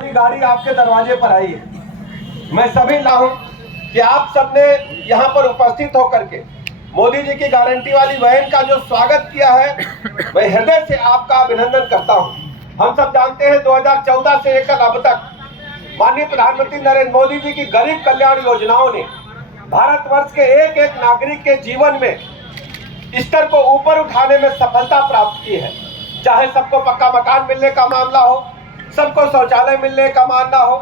वाली गाड़ी आपके दरवाजे पर आई है। मैं सभी लाहूं कि आप सबने यहाँ पर उपस्थित होकर के मोदी जी की गारंटी वाली वैन का जो स्वागत किया है, मैं हृदय से आपका अभिनंदन करता हूँ। हम सब जानते हैं 2014 से लेकर अब तक माननीय प्रधानमंत्री नरेंद्र मोदी जी की गरीब कल्याण योजनाओं ने भारतवर्ष के एक एक नागरिक के जीवन में स्तर को ऊपर उठाने में सफलता प्राप्त की है। चाहे सबको पक्का मकान मिलने का मामला हो, सबको शौचालय मिलने का मामला हो,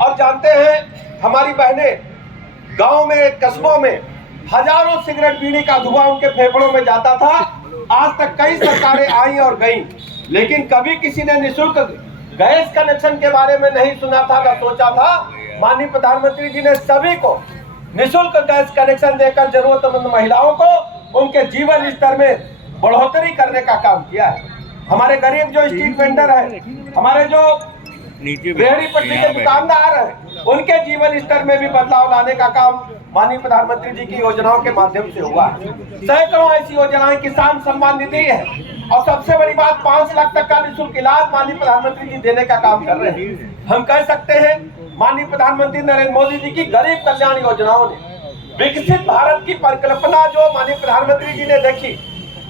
और जानते हैं हमारी बहनें गांव में कस्बों में हजारों सिगरेट बीड़ी का धुआं उनके फेफड़ों में जाता था। आज तक कई सरकारें आई और गईं, लेकिन कभी किसी ने निःशुल्क गैस कनेक्शन के बारे में नहीं सुना था, न सोचा था। माननीय प्रधानमंत्री जी ने सभी को निःशुल्क गैस कनेक्शन देकर जरूरतमंद महिलाओं को उनके जीवन स्तर में बढ़ोतरी करने का काम किया है। हमारे गरीब जो स्ट्रीट वेंडर है, हमारे जो रेहड़ी पटरी के दुकानदार हैं, उनके जीवन स्तर में भी बदलाव लाने का काम माननीय प्रधानमंत्री जी की योजनाओं के माध्यम से हुआ है। सैकड़ों ऐसी योजनाएं, किसान सम्मान निधि है, और सबसे बड़ी बात 5 लाख तक का निःशुल्क इलाज माननीय प्रधानमंत्री जी देने का काम कर रहे हैं। हम कह सकते हैं माननीय प्रधानमंत्री नरेंद्र मोदी जी की गरीब कल्याण योजनाओं ने विकसित भारत की परिकल्पना जो माननीय प्रधानमंत्री जी ने देखी।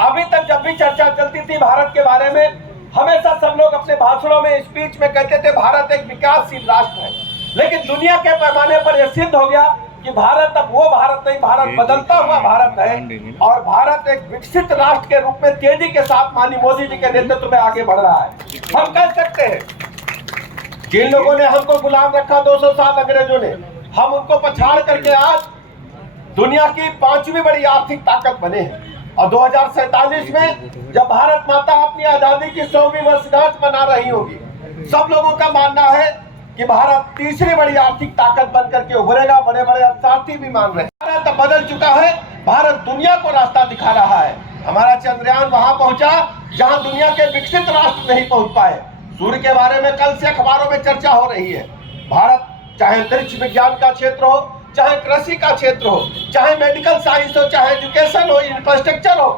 अभी तक जब भी चर्चा चलती थी भारत के बारे में, हमेशा सब लोग अपने भाषणों में, स्पीच में कहते थे भारत एक विकासशील राष्ट्र है। लेकिन दुनिया के पैमाने पर यह सिद्ध हो गया कि भारत अब वो भारत नहीं, भारत बदलता हुआ भारत है, और भारत एक विकसित राष्ट्र के रूप में तेजी के साथ माननीय मोदी जी के नेतृत्व में आगे बढ़ रहा है। हम कह सकते हैं जिन लोगों ने हमको गुलाम रखा 200 साल अंग्रेजों ने, हम उनको पछाड़ करके आज दुनिया की 5वीं बड़ी आर्थिक ताकत बने हैं। और 2047 में जब भारत माता अपनी आजादी की 100वीं वर्षगांठ मना रही होगी, सब लोगों का मानना है कि भारत तीसरी बड़ी आर्थिक ताकत बन करके उभरेगा। बड़े बड़े अर्थशास्त्री भी मान रहे हैं भारत बदल चुका है, भारत दुनिया को रास्ता दिखा रहा है। हमारा चंद्रयान वहां पहुंचा जहां दुनिया के विकसित राष्ट्र नहीं पहुंच पाए। सूर्य के बारे में कल से अखबारों में चर्चा हो रही है। भारत चाहे अंतरिक्ष विज्ञान का क्षेत्र हो, चाहे कृषि का क्षेत्र हो, चाहे मेडिकल साइंस हो, चाहे एजुकेशन हो, इंफ्रास्ट्रक्चर हो,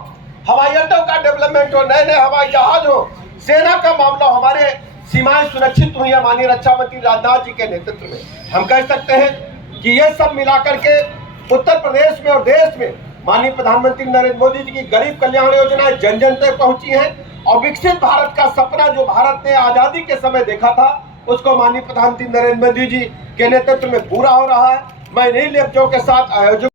हवाई अड्डों का डेवलपमेंट हो, नए नए हवाई जहाज हो, सेना का मामला, हमारे सीमाएं सुरक्षित हुई है माननीय रक्षा मंत्री राजनाथ जी के नेतृत्व में। हम कह सकते हैं कि ये सब मिलाकर के उत्तर प्रदेश में और देश में माननीय प्रधानमंत्री नरेंद्र मोदी जी की गरीब कल्याण योजना जन जन तक पहुंची है, और विकसित भारत का सपना जो भारत ने आजादी के समय देखा था, उसको माननीय प्रधानमंत्री नरेंद्र मोदी जी के नेतृत्व में पूरा हो रहा है। मैं इन्हीं लफ्जों के साथ आयोजक